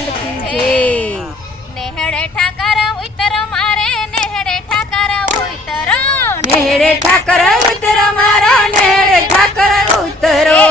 લાલ કી નેહડે ઠાકર ઉતર મારે નેહડે ઠાકર ઉતર નેહડે ઠાકર ઉતરો મારો નેહડે ઠાકર ઉતરો.